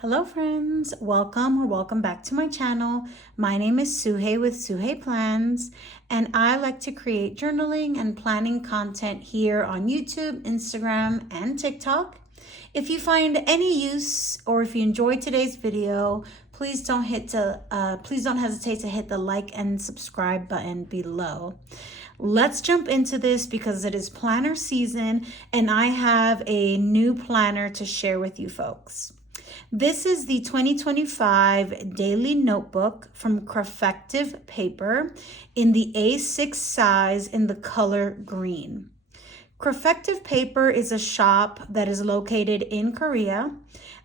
Hello friends, welcome back to my channel. My name is Suhey with Suhey Plans, and I like to create journaling and planning content here on YouTube, Instagram, and TikTok. If you find any use or if you enjoyed today's video, please don't hesitate to hit the like and subscribe button below. Let's jump into this because it is planner season and I have a new planner to share with you folks. This is the 2025 Daily Notebook from Creffective paper in the A6 size in the color green. Creffective paper is a shop that is located in Korea.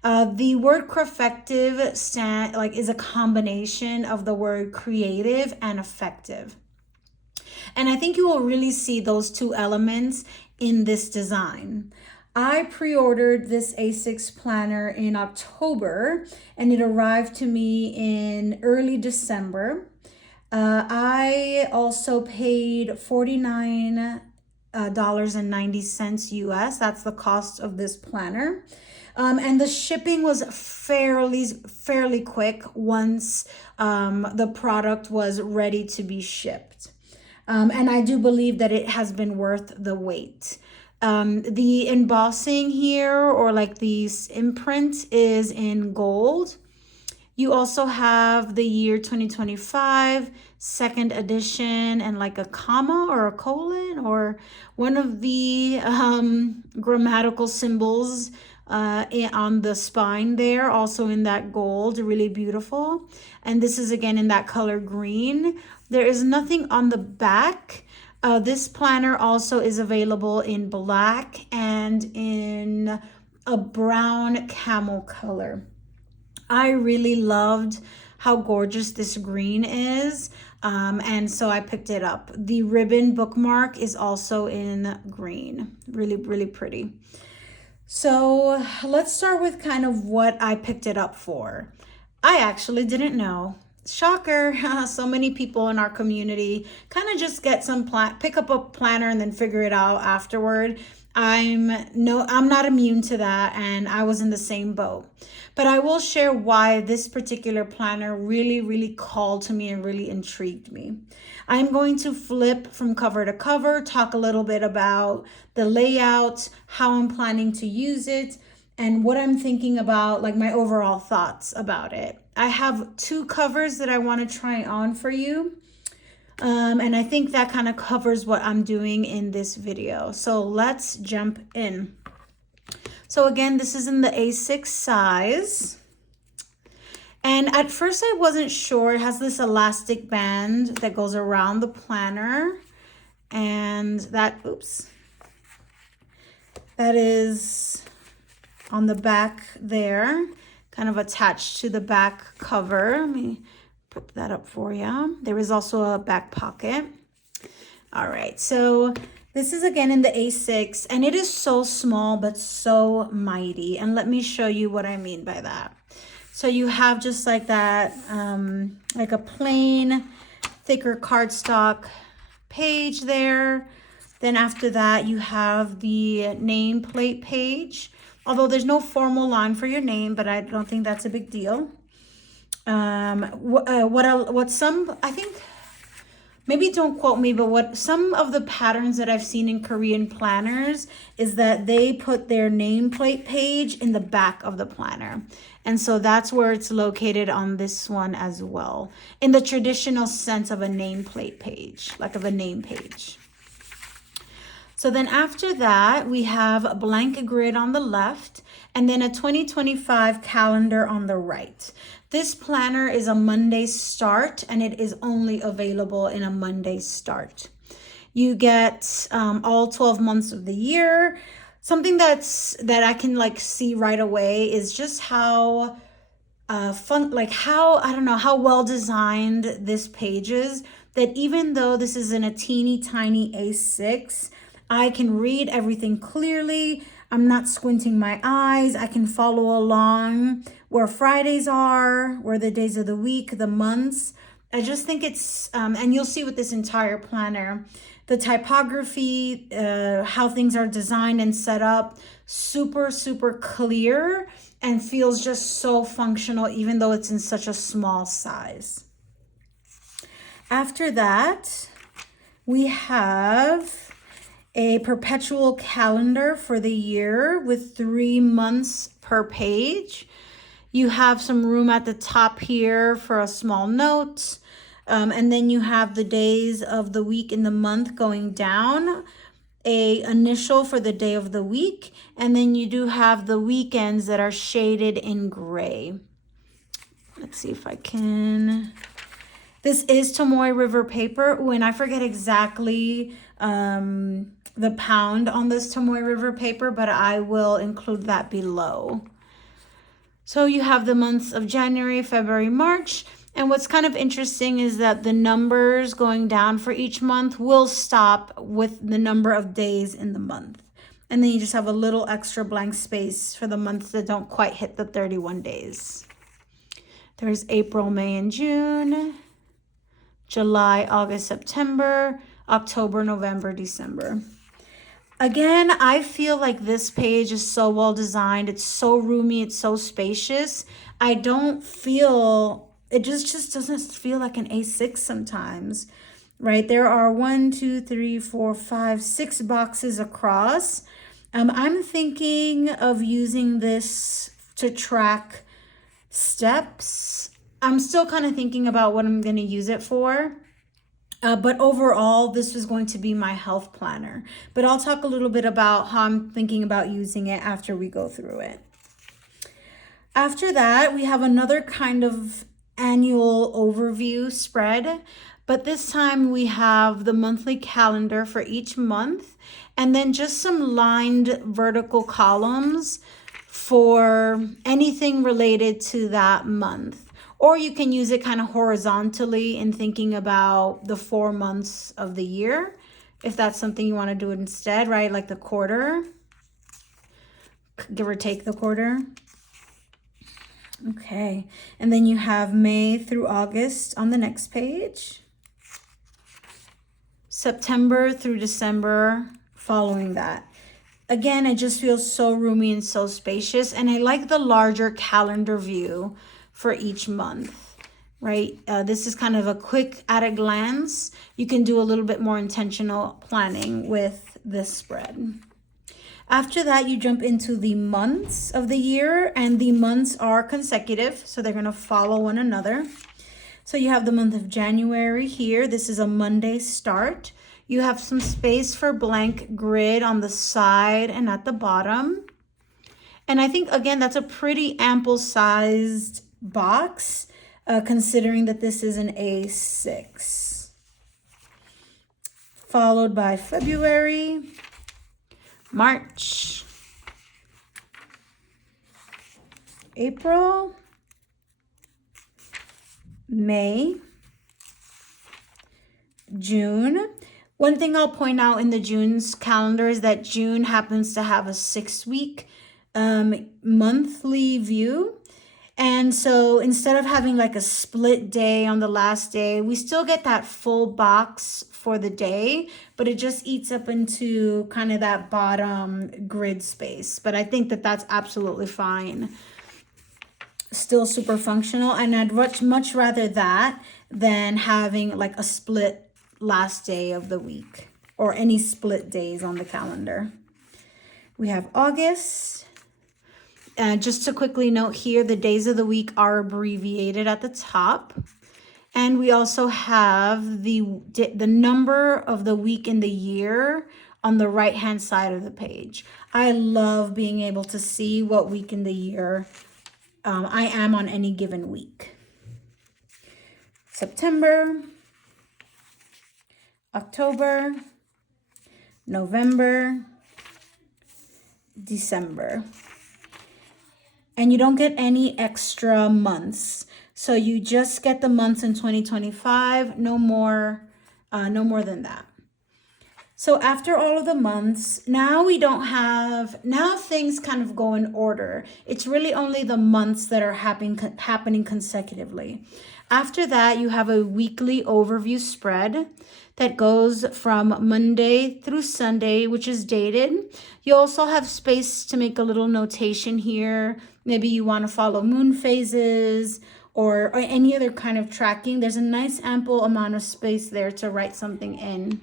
The word Creffective is a combination of the word creative and effective. And I think you will really see those two elements in this design. I pre-ordered this A6 planner in October and it arrived to me in early December. I also paid $49.90 US. That's the cost of this planner. And the shipping was fairly quick once the product was ready to be shipped. And I do believe that it has been worth the wait. The embossing here, or like the imprint, is in gold. You also have the year 2025, second edition, and like a comma or a colon or one of the grammatical symbols on the spine there, also in that gold, really beautiful. And this is again in that color green. There is nothing on the back. This planner also is available in black and in a brown camel color. I really loved how gorgeous this green is, and so I picked it up. The ribbon bookmark is also in green. Really pretty. So let's start with kind of what I picked it up for. I actually didn't know. Shocker, so many people in our community kind of just get pick up a planner and then figure it out afterward. I'm not immune to that, and I was in the same boat. But I will share why this particular planner really called to me and really intrigued me. I'm going to flip from cover to cover, talk a little bit about the layout, how I'm planning to use it, and what I'm thinking about, like my overall thoughts about it. I have two covers that I want to try on for you. And I think that kind of covers what I'm doing in this video. So let's jump in. So again, this is in the A6 size. And at first I wasn't sure. It has this elastic band that goes around the planner. And that is on the back there, kind of attached to the back cover. Let me put that up for you. There is also a back pocket. All right, so this is again in the A6, and it is so small but so mighty. And let me show you what I mean by that. So you have just like that, like a plain, thicker cardstock page there. Then after that, you have the nameplate page. Although there's no formal line for your name, but I don't think that's a big deal. I think, maybe don't quote me, but what some of the patterns that I've seen in Korean planners is that they put their nameplate page in the back of the planner. And so that's where it's located on this one as well, in the traditional sense of a nameplate page, like of a name page. So then after that, we have a blank grid on the left and then a 2025 calendar on the right. This planner is a Monday start and it is only available in a Monday start. You get all 12 months of the year. Something that I can like see right away is just how how well designed this page is, that even though this is in a teeny tiny A6, I can read everything clearly. I'm not squinting my eyes. I can follow along where Fridays are, where the days of the week, the months. I just think it's, and you'll see with this entire planner, the typography, how things are designed and set up, super clear and feels just so functional, even though it's in such a small size. After that, we have a perpetual calendar for the year with 3 months per page. You have some room at the top here for a small note. And then you have the days of the week in the month going down, a initial for the day of the week, and then you do have the weekends that are shaded in gray. Let's see if I can. This is Tomoe River paper. Ooh, and I forget exactly the pound on this Tomoe River paper, but I will include that below. So you have the months of January, February, March. And what's kind of interesting is that the numbers going down for each month will stop with the number of days in the month. And then you just have a little extra blank space for the months that don't quite hit the 31 days. There's April, May, and June, July, August, September, October, November, December. Again, I feel like this page is so well designed. It's so roomy. It's so spacious. I don't feel... It just doesn't feel like an A6 sometimes, right? There are 1, 2, 3, 4, 5, 6 boxes across. I'm thinking of using this to track steps. I'm still kind of thinking about what I'm going to use it for. But overall, this is going to be my health planner. But I'll talk a little bit about how I'm thinking about using it after we go through it. After that, we have another kind of annual overview spread, but this time we have the monthly calendar for each month and then just some lined vertical columns for anything related to that month. Or you can use it kind of horizontally in thinking about the 4 months of the year, if that's something you want to do instead, right? Like the quarter, give or take the quarter. Okay, and then you have May through August on the next page. September through December following that. Again, it just feels so roomy and so spacious, and I like the larger calendar view for each month, right? This is kind of a quick at a glance. You can do a little bit more intentional planning with this spread. After that, you jump into the months of the year, and the months are consecutive, so they're going to follow one another. So you have the month of January here. This is a Monday start. You have some space for blank grid on the side and at the bottom. And I think, again, that's a pretty ample sized box, considering that this is an A6. Followed by February, March, April, May, June. One thing I'll point out in the June's calendar is that June happens to have a 6-week monthly view. And so instead of having like a split day on the last day, we still get that full box for the day, but it just eats up into kind of that bottom grid space. But I think that that's absolutely fine. Still super functional, and I'd much rather that than having like a split last day of the week or any split days on the calendar. We have August. Just to quickly note here, the days of the week are abbreviated at the top. And we also have the number of the week in the year on the right-hand side of the page. I love being able to see what week in the year I am on any given week. September, October, November, December. And you don't get any extra months. So you just get the months in 2025, no more than that. So after all of the months, now things kind of go in order. It's really only the months that are happening consecutively. After that, you have a weekly overview spread that goes from Monday through Sunday, which is dated. You also have space to make a little notation here maybe you want to follow moon phases or any other kind of tracking, there's a nice ample amount of space there to write something in.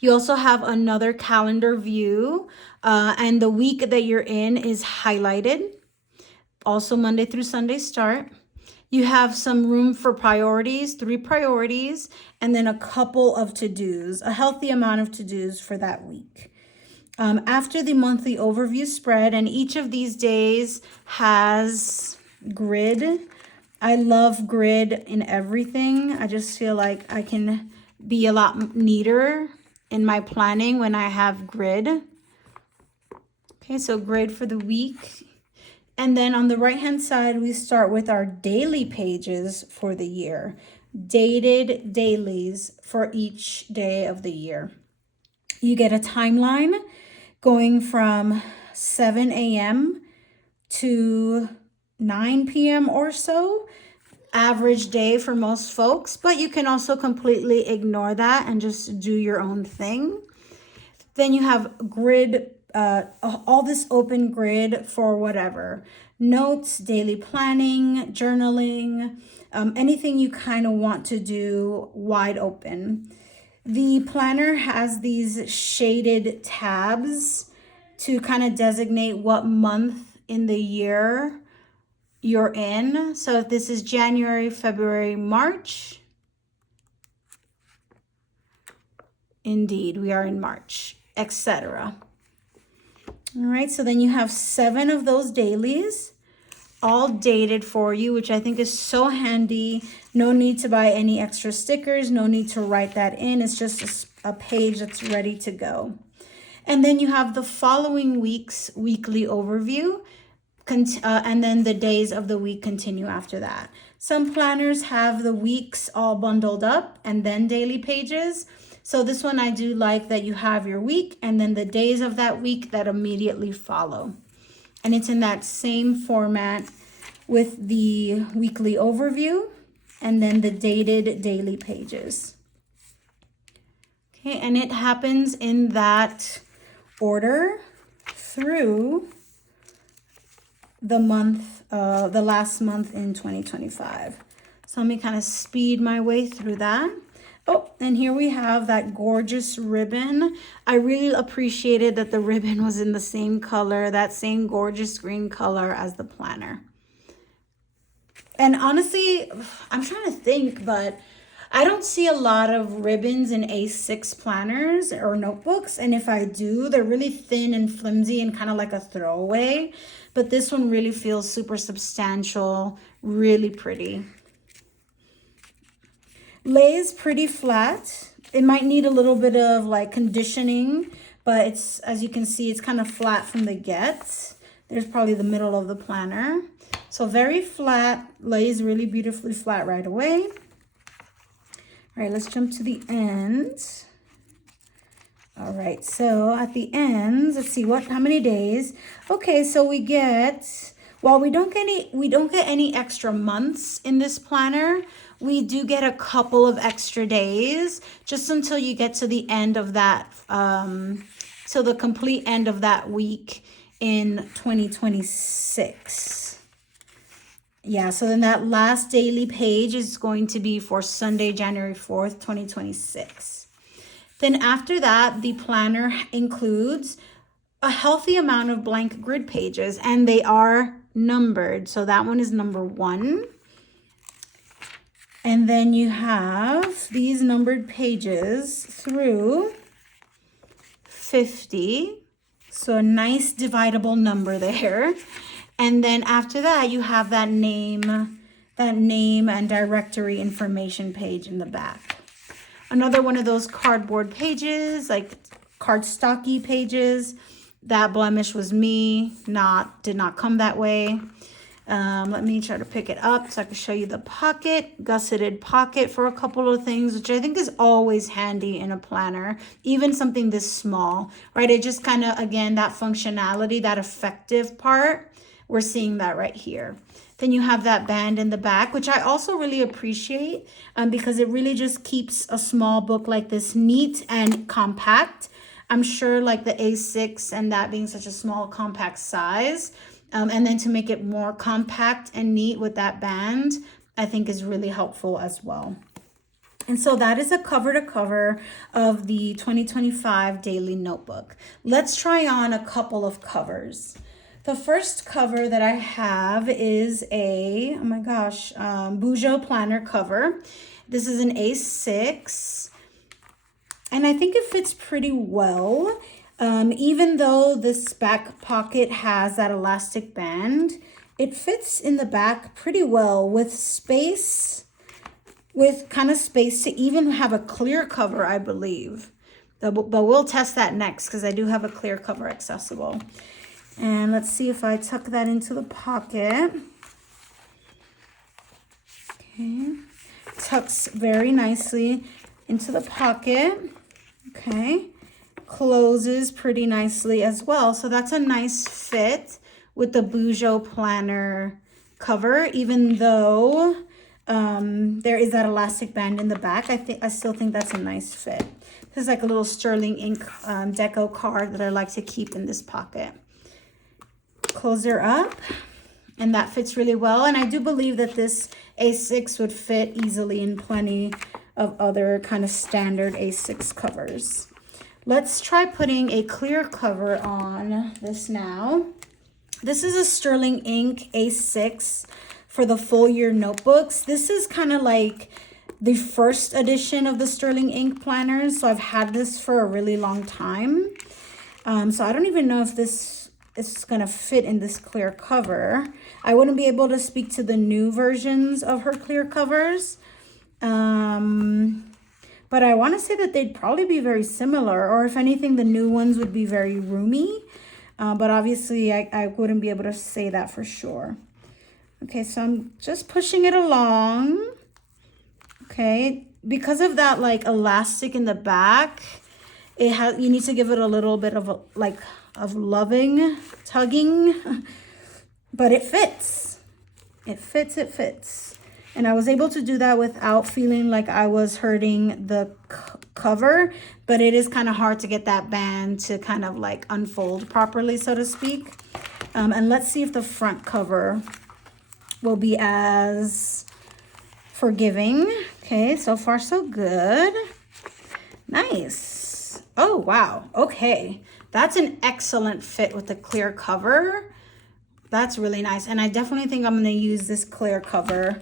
You also have another calendar view, and the week that you're in is highlighted. Also Monday through Sunday start. You have some room for priorities, 3 priorities, and then a couple of to-dos, a healthy amount of to-dos for that week. After the monthly overview spread, and each of these days has grid. I love grid in everything. I just feel like I can be a lot neater in my planning when I have grid. Okay, so grid for the week. And then on the right-hand side, we start with our daily pages for the year. Dated dailies for each day of the year. You get a timeline going from 7 a.m. to 9 p.m. or so. Average day for most folks, but you can also completely ignore that and just do your own thing. Then you have grid, all this open grid for whatever. Notes, daily planning, journaling, anything you kind of want to do, wide open. The planner has these shaded tabs to kind of designate what month in the year you're in. So if this is January, February, March, indeed, we are in March, etc. All right, so then you have 7 of those dailies, all dated for you, which I think is so handy. No need to buy any extra stickers, no need to write that in. It's just a page that's ready to go. And then you have the following week's weekly overview, and then the days of the week continue after that. Some planners have the weeks all bundled up and then daily pages. So this one I do like that you have your week and then the days of that week that immediately follow. And it's in that same format with the weekly overview and then the dated daily pages. Okay, and it happens in that order through the month, the last month in 2025. So let me kind of speed my way through that. Oh, and here we have that gorgeous ribbon. I really appreciated that the ribbon was in the same color, that same gorgeous green color as the planner. And honestly, I'm trying to think, but I don't see a lot of ribbons in A6 planners or notebooks. And if I do, they're really thin and flimsy and kind of like a throwaway. But this one really feels super substantial, really pretty. Lays pretty flat. It might need a little bit of like conditioning, but it's, as you can see, it's kind of flat from the get. There's probably the middle of the planner. So very flat, lays really beautifully flat right away. All right, let's jump to the end. All right, so at the end, let's see how many days. Okay, so we get, while we don't get any extra months in this planner, we do get a couple of extra days just until you get to the end of that, so the complete end of that week in 2026. Yeah, so then that last daily page is going to be for Sunday, January 4th, 2026. Then after that, the planner includes a healthy amount of blank grid pages, and they are numbered. So that one is number 1. And then you have these numbered pages through 50. So a nice dividable number there. And then after that, you have that name and directory information page in the back. Another one of those cardboard pages, like cardstocky pages. That blemish was me, did not come that way. Let me try to pick it up so I can show you the pocket, gusseted pocket for a couple of things, which I think is always handy in a planner, even something this small, right? It just kind of, again, that functionality, that effective part, we're seeing that right here. Then you have that band in the back, which I also really appreciate because it really just keeps a small book like this neat and compact. I'm sure like the A6 and that being such a small compact size, And then to make it more compact and neat with that band, I think is really helpful as well. And so that is a cover to cover of the 2025 daily notebook. Let's try on a couple of covers. The first cover that I have is a, oh my gosh, Bujo planner cover. This is an A6, and I think it fits pretty well. Even though this back pocket has that elastic band, it fits in the back pretty well with space, with kind of space to even have a clear cover, I believe. But we'll test that next because I do have a clear cover accessible. And let's see if I tuck that into the pocket. Okay, tucks very nicely into the pocket. Okay, closes pretty nicely as well. So that's a nice fit with the Bujo planner cover, even though there is that elastic band in the back. I still think that's a nice fit. This is like a little sterling ink deco card that I like to keep in this pocket. Close her up, and that fits really well. And I do believe that this A6 would fit easily in plenty of other kind of standard A6 covers. Let's try putting a clear cover on this now. This is a sterling ink A6 for the full year notebooks. This is kind of like the first edition of the sterling ink planners. So I've had this for a really long time. So I don't even know if this is gonna fit in this clear cover. I wouldn't be able to speak to the new versions of her clear covers. But I want to say that they'd probably be very similar, or if anything, the new ones would be very roomy. But obviously, I wouldn't be able to say that for sure. Okay, so I'm just pushing it along. Okay, because of that like elastic in the back, you need to give it a little bit of of loving tugging, but it fits. It fits. And I was able to do that without feeling like I was hurting the cover, but it is kind of hard to get that band to kind of like unfold properly, so to speak. And let's see if the front cover will be as forgiving. Okay, so far so good. Nice. Oh, wow. Okay, that's an excellent fit with the clear cover. That's really nice. And I definitely think I'm going to use this clear cover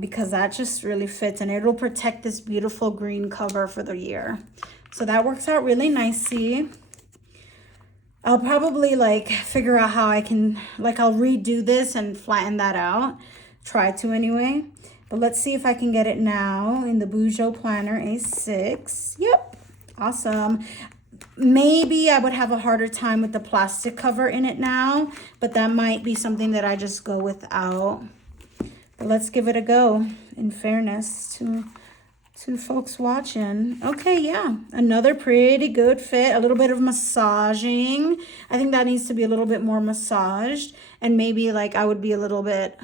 because that just really fits, and it'll protect this beautiful green cover for the year. So that works out really nicely. I'll probably like figure out how I can, I'll redo this and flatten that out. Try to anyway. But let's see if I can get it now in the Bujo Planner A6. Yep, awesome. Maybe I would have a harder time with the plastic cover in it now, but that might be something that I just go without. But let's give it a go, in fairness to folks watching. Okay, yeah, another pretty good fit. A little bit of massaging. I think that needs to be a little bit more massaged, and maybe like I would be a little bit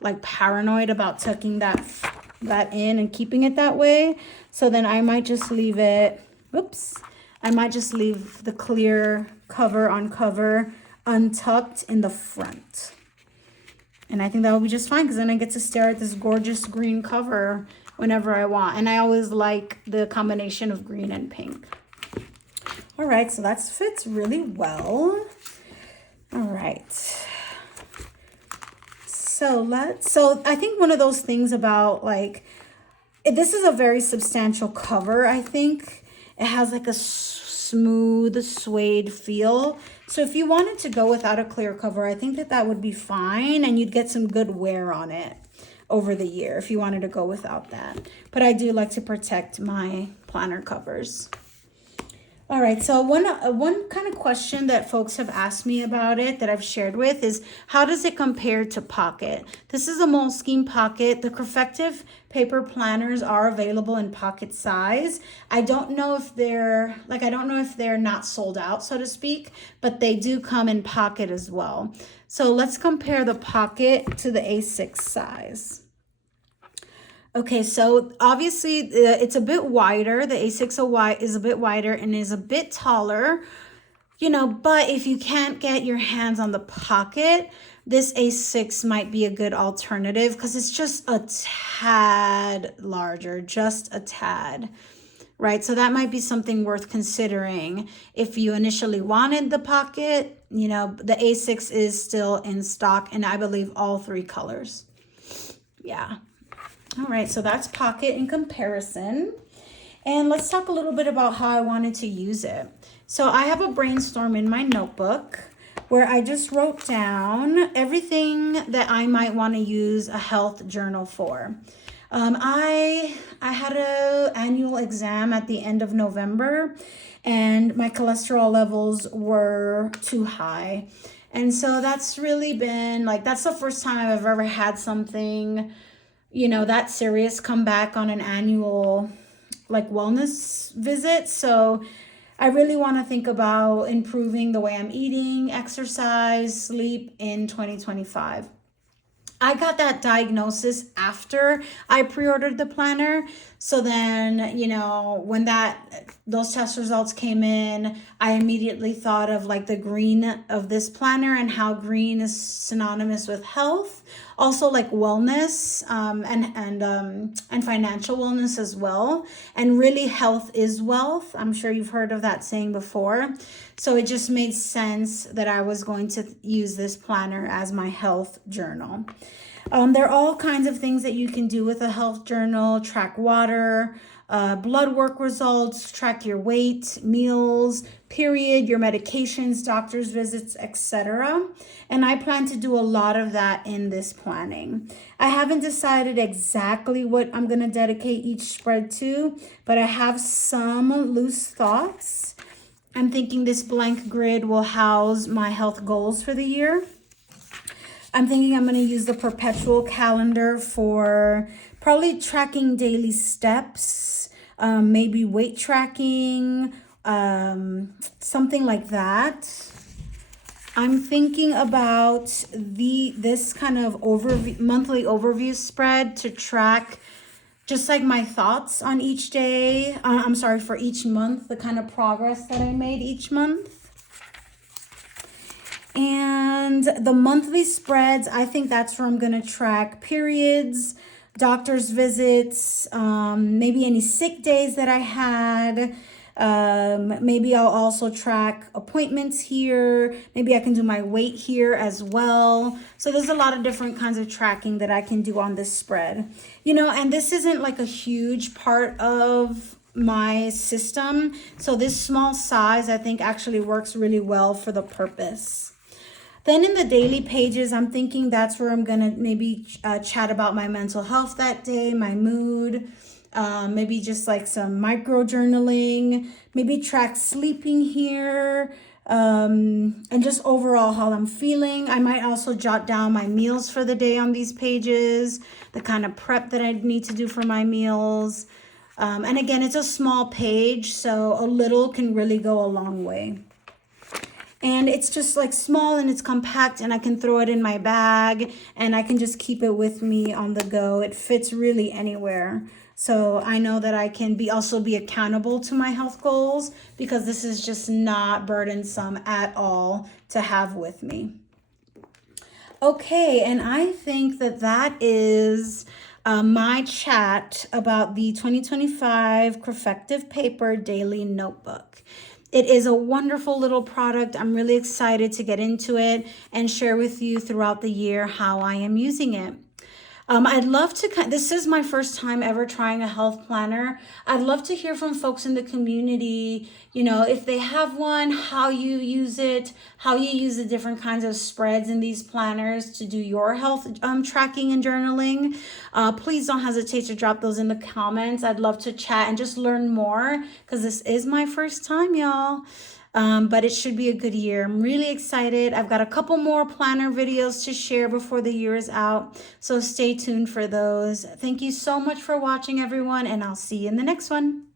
like paranoid about tucking that in and keeping it that way. So then I might just leave it, I might just leave the clear cover on cover untucked in the front. And I think that will be just fine, because then I get to stare at this gorgeous green cover whenever I want. And I always like the combination of green and pink. All right, so that fits really well. All right. So I think one of those things about this is a very substantial cover, I think. It has like a smooth suede feel. So if you wanted to go without a clear cover, I think that would be fine, and you'd get some good wear on it over the year if you wanted to go without that. But I do like to protect my planner covers. All right, so one kind of question that folks have asked me about it that I've shared with is, how does it compare to Pocket? This is a Moleskine Pocket. The Creffective paper planners are available in pocket size. I don't know if they're not sold out, so to speak, but they do come in Pocket as well. So let's compare the Pocket to the A6 size. Okay, so obviously it's a bit wider. The A6 is a bit wider and is a bit taller. But if you can't get your hands on the pocket, this A6 might be a good alternative because it's just a tad larger, just a tad, right? So that might be something worth considering. If you initially wanted the pocket, the A6 is still in stock, and I believe all 3 colors. Yeah. All right, so that's pocket in comparison. And let's talk a little bit about how I wanted to use it. So I have a brainstorm in my notebook where I just wrote down everything that I might want to use a health journal for. I had an annual exam at the end of November, and my cholesterol levels were too high. And so that's really been that's the first time I've ever had something, that serious come back on an annual wellness visit. So I really want to think about improving the way I'm eating, exercise, sleep in 2025. I got that diagnosis after I pre-ordered the planner. So then, when those test results came in, I immediately thought of the green of this planner and how green is synonymous with health. Also wellness, and financial wellness as well. And really, health is wealth. I'm sure you've heard of that saying before. So it just made sense that I was going to use this planner as my health journal. There are all kinds of things that you can do with a health journal: track water, blood work results, track your weight, meals, period, your medications, doctor's visits, etc. And I plan to do a lot of that in this planning. I haven't decided exactly what I'm going to dedicate each spread to, but I have some loose thoughts. I'm thinking this blank grid will house my health goals for the year. I'm thinking I'm going to use the perpetual calendar for probably tracking daily steps, maybe weight tracking, something like that. I'm thinking about this kind of monthly overview spread to track just my thoughts on each day. For each month, the kind of progress that I made each month. And the monthly spreads, I think that's where I'm going to track periods, doctor's visits, maybe any sick days that I had. Maybe I'll also track appointments here. Maybe I can do my weight here as well. So there's a lot of different kinds of tracking that I can do on this spread. And this isn't a huge part of my system. So this small size, I think, actually works really well for the purpose. Then in the daily pages, I'm thinking that's where I'm going to maybe chat about my mental health that day, my mood, maybe just some micro journaling, maybe track sleeping here, and just overall how I'm feeling. I might also jot down my meals for the day on these pages, the kind of prep that I need to do for my meals. And again, it's a small page, so a little can really go a long way. And it's just small and it's compact, and I can throw it in my bag and I can just keep it with me on the go. It fits really anywhere. So I know that I can also be accountable to my health goals because this is just not burdensome at all to have with me. Okay, and I think that is my chat about the 2025 Creffective Paper Daily Notebook. It is a wonderful little product. I'm really excited to get into it and share with you throughout the year how I am using it. I'd love to, this is my first time ever trying a health planner. I'd love to hear from folks in the community, if they have one, how you use it, how you use the different kinds of spreads in these planners to do your health tracking and journaling. Please don't hesitate to drop those in the comments. I'd love to chat and just learn more because this is my first time, y'all. But it should be a good year. I'm really excited. I've got a couple more planner videos to share before the year is out, so stay tuned for those. Thank you so much for watching, everyone, and I'll see you in the next one.